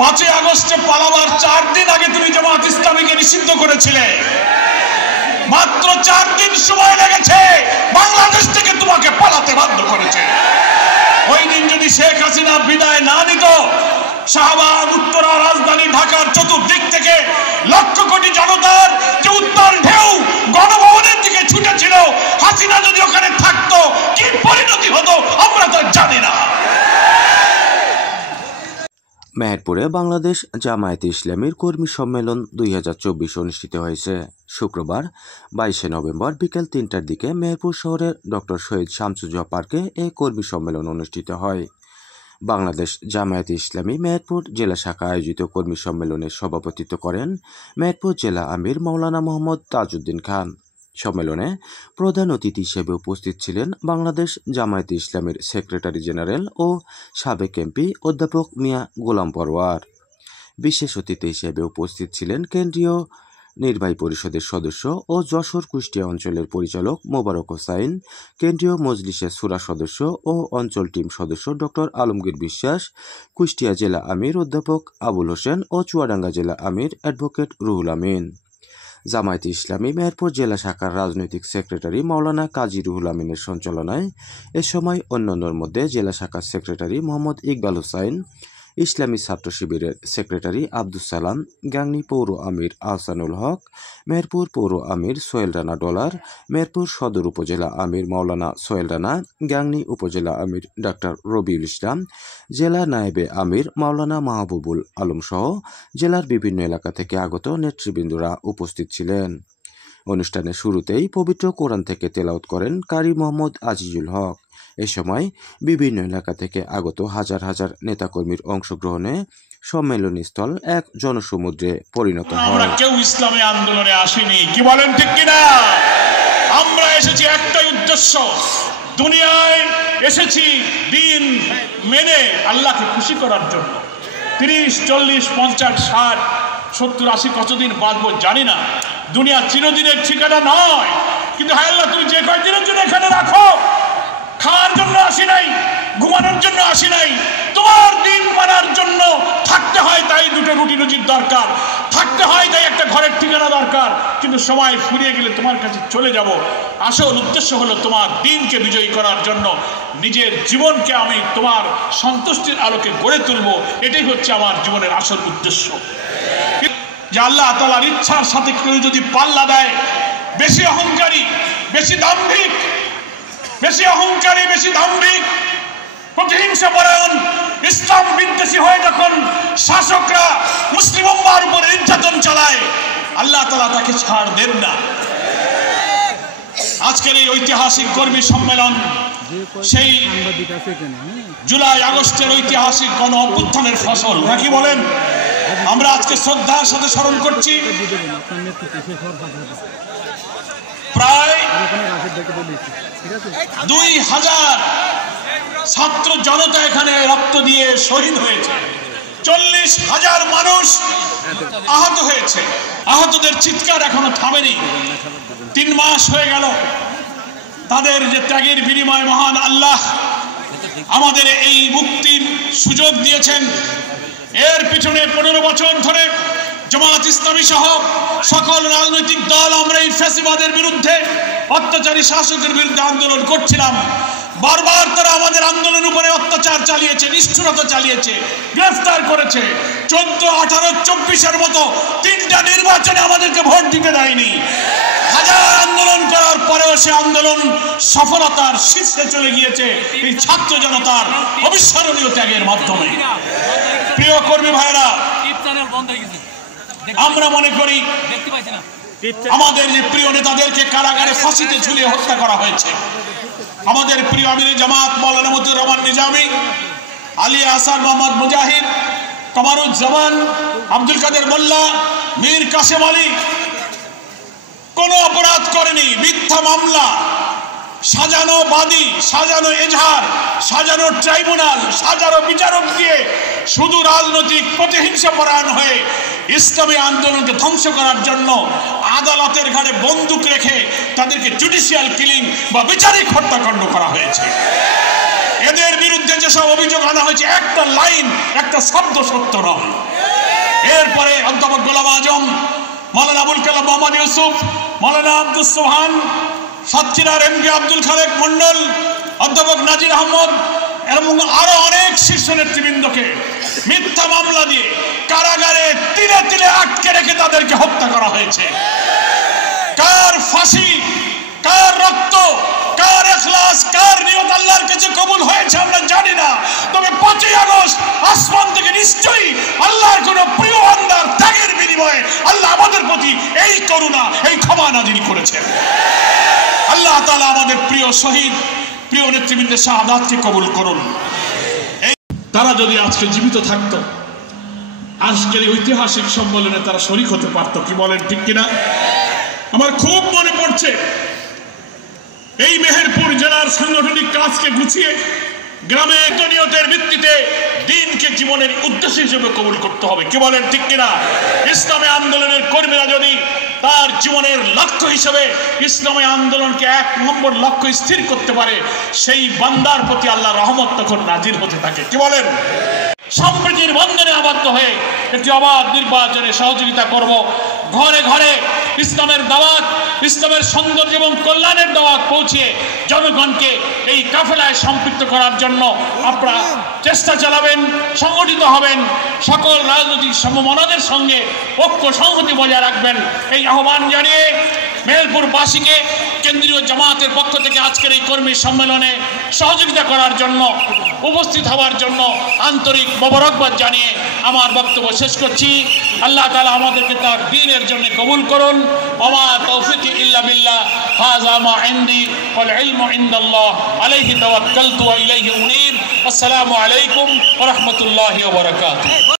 5 আগস্টে পালাবার 4 দিন আগে তুমি জামাত ইসলামীকে নিষিদ্ধ করেছিলে। মাত্র 4 দিন সময় লেগেছে, বাংলাদেশ থেকে তোমাকে পালাতে বাধ্য করেছে। ওই দিন যদি শেখ হাসিনা বিদায় না নিত, শাহবাগ, উত্তরা, রাজধানী ঢাকার চতুর্দিক থেকে লক্ষ কোটি জনতার যে উত্তর ঢেউ গণভবনের দিকে ছুটেছিল, হাসিনা যদি ওখানে থাকতো কি পরিণতি হতো আমরা তো জানি না। মেহেরপুরে বাংলাদেশ জামায়াতে ইসলামীর কর্মী সম্মেলন 2024 অনুষ্ঠিত হয়েছে। শুক্রবার 22 নভেম্বর বিকেল 3টার দিকে মেহেরপুর শহরের ডক্টর শহীদ শামসুজ্জোহা পার্কে এই কর্মী সম্মেলন অনুষ্ঠিত হয়। বাংলাদেশ জামায়াতে ইসলামী মেহেরপুর জেলা শাখা আয়োজিত কর্মী সম্মেলনে সভাপতিত্ব করেন মেহেরপুর জেলা আমির মাওলানা মোহাম্মদ তাজউদ্দিন খান। সম্মেলনে প্রধান অতিথি হিসেবে উপস্থিত ছিলেন বাংলাদেশ জামায়াতে ইসলামীর সেক্রেটারি জেনারেল ও সাবেক এমপি অধ্যাপক মিয়া গোলাম পরওয়ার। বিশেষ অতিথি হিসেবে উপস্থিত ছিলেন কেন্দ্রীয় নির্বাহী পরিষদের সদস্য ও যশোর কুষ্টিয়া অঞ্চলের পরিচালক মোবারক হোসাইন, কেন্দ্রীয় মজলিসের শূরা সদস্য ও অঞ্চল টিম সদস্য ডক্টর আলমগীর বিশ্বাস, কুষ্টিয়া জেলা আমির অধ্যাপক আবুল হোসেন ও চুয়াডাঙ্গা জেলা আমির অ্যাডভোকেট রুহুল আমিন। জামায়াতে ইসলামী মেহেরপুর জেলা শাখার রাজনৈতিক সেক্রেটারি মাওলানা কাজী রুহুল আমিনের সঞ্চালনায় এ সময় অন্যান্যর মধ্যে জেলা শাখার সেক্রেটারি মোহাম্মদ ইকবাল হোসাইন, ইসলামী ছাত্র শিবিরের সেক্রেটারি আব্দুস সালাম, গাংনী পৌর আমির আহসানুল হক, মেহেরপুর পৌর আমির সোহেল রানা ডলার, মেহেরপুর সদর উপজেলা আমির মাওলানা সোহেল রানা, গাংনী উপজেলা আমির ডাক্তার রবিউল ইসলাম, জেলা নায়েবে আমির মাওলানা মাহবুবুল আলম সহ জেলার বিভিন্ন এলাকা থেকে আগত নেতৃবৃন্দরা উপস্থিত ছিলেন। অনুষ্ঠানের শুরুতেই পবিত্র কোরআন থেকে তেলাওয়াত করেন কারি মোহাম্মদ আজিজুল হক। এ সময় বিভিন্ন এলাকা থেকে আগত হাজার হাজার নেতাকর্মীর অংশগ্রহণে সম্মেলনী স্থল এক জনসমুদ্রে পরিণত হয়। আমরা কেউ ইসলামী আন্দোলনে আসিনি, কি বলেন ঠিক কিনা? আমরা এসেছি একটাই উদ্দেশ্য, দুনিয়ায় এসেছি দিন মেনে আল্লাহকে খুশি করার জন্য। 30, 40, 50, 60, 70, 80 কতদিন বাঁচবো জানি না। দুনিয়া চিরদিনের ঠিকানা নয়, কিন্তু হায় আল্লাহ তুমি যে কয়েকদিনের জন্য এখানে রাখো। খাওয়ার জন্য আসি নাই, ঘুমানোর জন্য আসি নাই, তোমার দিন মানার জন্য থাকতে হয়, তাই দুটো রুটি রুজির দরকার, থাকতে হয় তাই একটা ঘরের ঠিকানা দরকার। কিন্তু সময় ফুরিয়ে গেলে তোমার কাছে চলে যাব। আসল উদ্দেশ্য হলো তোমার দিনকে বিজয়ী করার জন্য নিজের জীবনকে আমি তোমার সন্তুষ্টির আলোকে গড়ে তুলবো। এটাই হচ্ছে আমার জীবনের আসল উদ্দেশ্য। যে আল্লাহ তাআলার ইচ্ছার সাথে কেউ যদি পাল্লা দেয়, বেশি অহংকারী, বেশি দাম্ভিক, প্রতিহিংসা পরায়ণ, ইসলাম বিদ্বেষী হয়ে যখন শাসকরা মুসলিম উম্মাহর উপর নির্যাতন চালায়, আল্লাহ তাআলা তাকে ছাড় দেন না। আজকের এই ঐতিহাসিক কর্মী সম্মেলন সেই জুলাই আগস্টের ঐতিহাসিক গণ অভ্যুত্থানের ফসল, নাকি বলেন? আমরা আজকে শ্রদ্ধার সাথে স্মরণ করছি প্রায় 2000 ছাত্র জনতা এখানে রক্ত দিয়ে শহীদ হয়েছে, 40,000 মানুষ আহত হয়েছে। আহতদের চিৎকার এখনো থামেনি। 3 মাস হয়ে গেল। তাদের যে ত্যাগের বিনিময়ে মহান আল্লাহ আমাদের এই মুক্তির সুযোগ দিয়েছেন। এর পিছনে 15 বছর ধরে জামাত ইসলামী সহ সকল রাজনৈতিক দল আমরা এই ফ্যাসিবাদের বিরুদ্ধে, অত্যাচারী শাসকের বিরুদ্ধে আন্দোলন করছিলাম। বারবার তারা আমাদের আন্দোলনের উপরে অত্যাচার চালিয়েছে, নিষ্ঠুরতা চালিয়েছে, গ্রেফতার করেছে। 14, 18, 24-এর মতো 3টা নির্বাচনে আমাদেরকে ভোট দিতে দেয়নি। হাজার আন্দোলন করার পরেও সে আন্দোলন সফলতার শীর্ষে চলে গিয়েছে এই ছাত্র জনতার অবিস্মরণীয় ত্যাগের মাধ্যমে। প্রিয় কর্মী ভাইরা, আমরা মনে করি আমাদের যে প্রিয় নেতাদেরকে কারাগারে ফাঁসিতে ঝুলিয়ে হত্যা করা হয়েছে। আমাদের প্রিয় আমির জামাত মাওলানা মতিউর রহমান নিজামী, আলী আহসান মোহাম্মদ মুজাহিদ, কামারুজ্জামান, আব্দুল কাদের মোল্লা, মীর কাসেম আলী কোনো অপরাধ করেনি। মিথ্যা মামলা, সাজানো বাদী, সাজানো এজাহার, সাজানো ট্রাইব্যুনাল, সাজানো বিচারক দিয়ে শুধু রাজনৈতিক প্রতিহিংসা পরায়ণ হয়ে ইসলামী আন্দোলনকে ধ্বংস করার জন্য আদালতের ঘাড়ে বন্দুক রেখে তাদেরকে জুডিশিয়াল কিলিং বা বিচারিক হত্যাকাণ্ড করা হয়েছে। এদের বিরুদ্ধে যেসব অভিযোগ আনা হয়েছে একটা লাইন একটা শব্দ সত্য নয়। এরপরে অধ্যাপক গোলাম আজম, মাওলানা আবুল কালাম মোহাম্মদ ইউসুফ, মাওলানা আব্দুল সোহান, সাতক্ষীরার এমপি আব্দুল খালেক মন্ডল, অধ্যাপক নাজির আহমদ এবং আরো অনেক শীর্ষ নেতৃবৃন্দকে মিথ্যা মামলা দিয়ে কারাগারে তিলে তিলে আটকে রেখে তাদেরকে হত্যা করা হয়েছে। কার ফাঁসি, কার রক্ত, কার ইখলাস, কার নিয়ত আল্লাহর কাছে কবুল হয়েছে আমরা জানি না, তবে 5ই আগস্ট আসমান থেকে নিশ্চয়ই আল্লাহর কোন প্রিয় বান্দার ত্যাগের বিনিময়ে আল্লাহ আমাদের প্রতি এই করুণা, এই ক্ষমা নাজিল করেছেন। আল্লাহ তাআলা আমাদের প্রিয় শহীদ, প্রিয় নেতৃবৃন্দের শাহাদাতকে কবুল করুন। তারা যদি আজকে জীবিত থাকতো, আজকের ঐতিহাসিক সম্মেলনে তারা শরীক হতে পারত, কি বলেন ঠিক কিনা? আমার খুব মনে পড়ছে এই মেহেরপুর জেলার সাংগঠনিক কাজকে গুছিয়ে গ্রামে নিয়তের ভিত্তিতে দিনকে জীবনের উদ্দেশ্য হিসেবে কবুল করতে হবে, কি বলেন ঠিক কিনা? ইসলামী আন্দোলনের কর্মীরা যদি তার জীবনের লক্ষ্য হিসেবে ইসলামী আন্দোলনকে 1 নম্বর লক্ষ্য স্থির করতে পারে, সেই বান্দার প্রতি আল্লাহর রহমত তখন নাজির হতে থাকে, কি বলেন? সম্প্রীতির বন্ধনে আবদ্ধ হয়ে একটি অবাধ নির্বাচনে সহযোগিতা করব। ঘরে ঘরে ইসলামের দাওয়াত, ইসলামের সৌন্দর্য এবং কল্যাণের দাওয়াত পৌঁছিয়ে জনগণকে এই কাফেলায় সম্পৃক্ত করার জন্য আপনারা চেষ্টা চালাবেন, সংগঠিত হবেন, সকল রাজনৈতিক সমমনাদের সঙ্গে ঐক্য সংহতি বজায় রাখবেন, এই আহ্বান জানিয়ে মেহেরপুরবাসীকে কেন্দ্রীয় জামাতের পক্ষ থেকে আজকের এই কর্মী সম্মেলনে সহযোগিতা করার জন্য, উপস্থিত হওয়ার জন্য আন্তরিক মোবারকবাদ জানিয়ে আমার বক্তব্য শেষ করছি। আল্লাহ তাআলা আমাদেরকে তার দ্বীনের জন্য কবুল করুন। ওয়া তাওফীকি ইল্লা বিল্লাহ, হাযা মা ইনদি ওয়াল ইলমু ইনদাল্লাহ, আলাইহি তাওয়াক্কালতু ওয়া ইলাইহি উনীব। আসসালামু আলাইকুম ওয়া রাহমাতুল্লাহি ওয়া বারাকাতুহু।